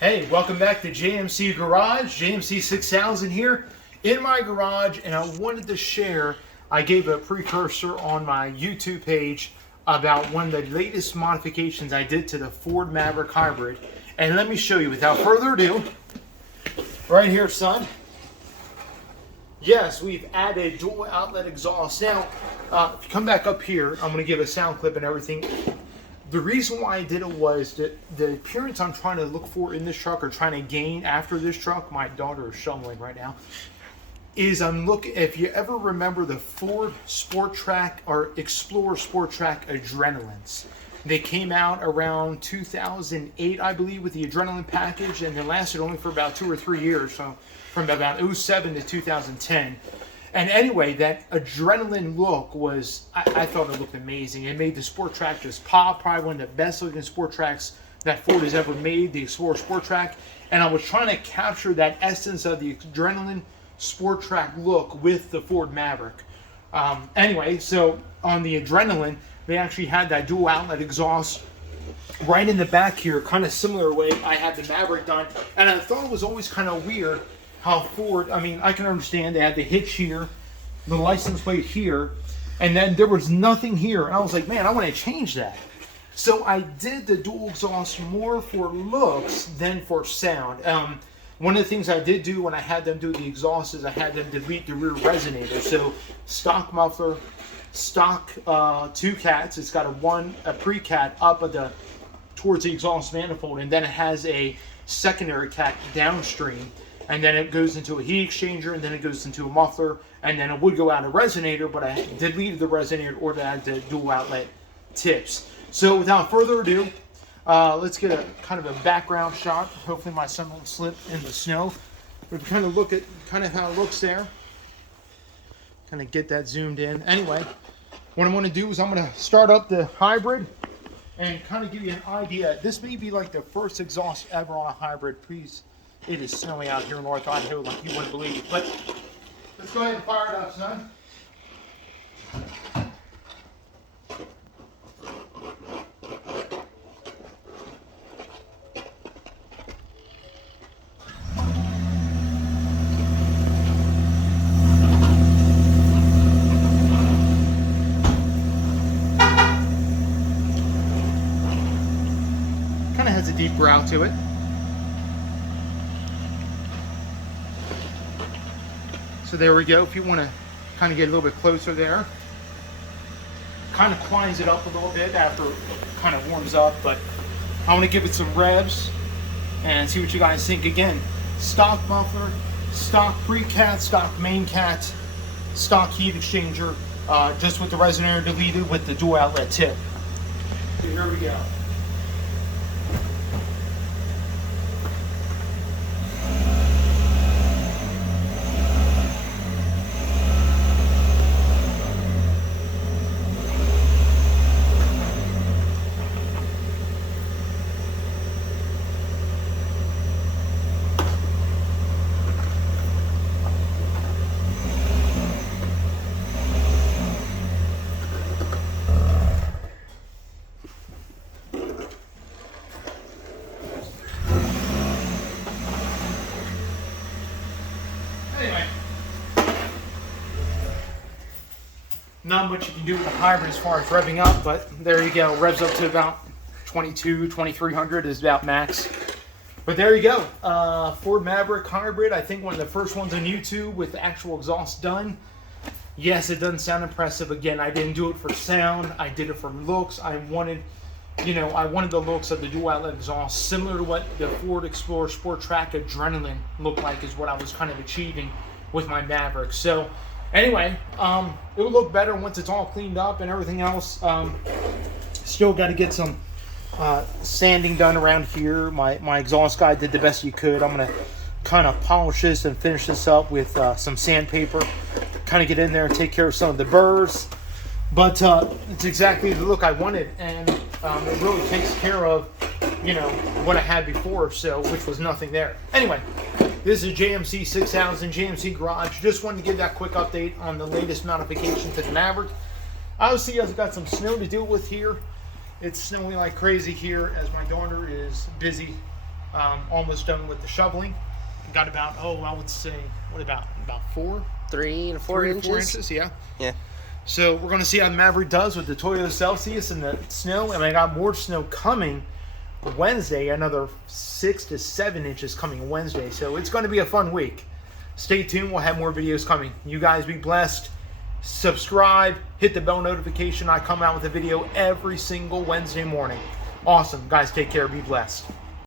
Hey, welcome back to JMC Garage, JMC 6000 here in my garage, and I wanted to share, I gave a precursor on my YouTube page about one of the latest modifications I did to the Ford Maverick Hybrid. And let me show you, without further ado, right here, son. Yes, we've added dual outlet exhaust. Now, if you come back up here, I'm going to give a sound clip and everything. The reason why I did it was that the appearance I'm trying to look for in this truck, or trying to gain after this truck, my daughter is shoveling right now, is I'm looking, if you ever remember the Ford Sport Track or Explorer Sport Track Adrenalines. They came out around 2008, I believe, with the Adrenaline package, and they lasted only for about 2 or 3 years, so from about 07 to 2010. And anyway, that Adrenaline look was, I thought it looked amazing. It made the Sport Track just pop. Probably one of the best looking Sport Tracks that Ford has ever made, the Explorer Sport Track. And I was trying to capture that essence of the Adrenaline Sport Track look with the Ford Maverick. Anyway, so on the Adrenaline, they actually had that dual outlet exhaust right in the back here, kind of similar way I had the Maverick done. And I thought it was always kind of weird how Ford, I mean, I can understand they had the hitch here, the license plate here, and then there was nothing here. And I was like, man, I want to change that. So I did the dual exhaust more for looks than for sound. One of the things I did do when I had them do the exhaust is I had them delete the rear resonator. So stock muffler, stock 2 cats. It's got a pre-cat up at the towards the exhaust manifold, and then it has a secondary cat downstream. And then it goes into a heat exchanger, and then it goes into a muffler, and then it would go out a resonator, but I deleted the resonator or add the dual outlet tips. So without further ado, let's get a kind of a background shot. Hopefully my son won't slip in the snow. But kind of look at kind of how it looks there. Kind of get that zoomed in. Anyway, what I'm going to do is I'm going to start up the hybrid and kind of give you an idea. This may be like the first exhaust ever on a hybrid. Please. It is snowy out here in North Idaho like you wouldn't believe. But let's go ahead and fire it up, son. Kind of has a deep growl to it. So there we go. If you want to kind of get a little bit closer there, kind of climbs it up a little bit after it kind of warms up, but I want to give it some revs and see what you guys think. Again, stock muffler, stock pre-cat, stock main cat, stock heat exchanger, just with the resonator deleted with the dual outlet tip. So here we go. Not much you can do with a hybrid as far as revving up, but there you go. Revs up to about 2300 is about max. But there you go. Ford Maverick Hybrid. I think one of the first ones on YouTube with the actual exhaust done. Yes, it doesn't sound impressive. Again, I didn't do it for sound. I did it for looks. I wanted the looks of the dual outlet exhaust similar to what the Ford Explorer Sport Track Adrenaline looked like, is what I was kind of achieving with my Maverick. So anyway, it will look better once it's all cleaned up and everything else. Still got to get some sanding done around here. My exhaust guy did the best he could. I'm going to kind of polish this and finish this up with some sandpaper. Kind of get in there and take care of some of the burrs. But it's exactly the look I wanted, and it really takes care of, what I had before, so which was nothing there. Anyway, this is JMC 6000, JMC Garage. Just wanted to give that quick update on the latest modification to the Maverick. Obviously, I've got some snow to deal with here. It's snowing like crazy here as my daughter is busy Almost done with the shoveling. Got about, I would say, what about 4? 3 and 4 3 inches. to 4 inches, yeah. Yeah. So we're going to see how the Maverick does with the Toyota Celsius and the snow. And I got more snow coming Wednesday, another 6 to 7 inches coming Wednesday. So it's going to be a fun week. Stay tuned. We'll have more videos coming. You guys be blessed. Subscribe. Hit the bell notification. I come out with a video every single Wednesday morning. Awesome. Guys, take care. Be blessed.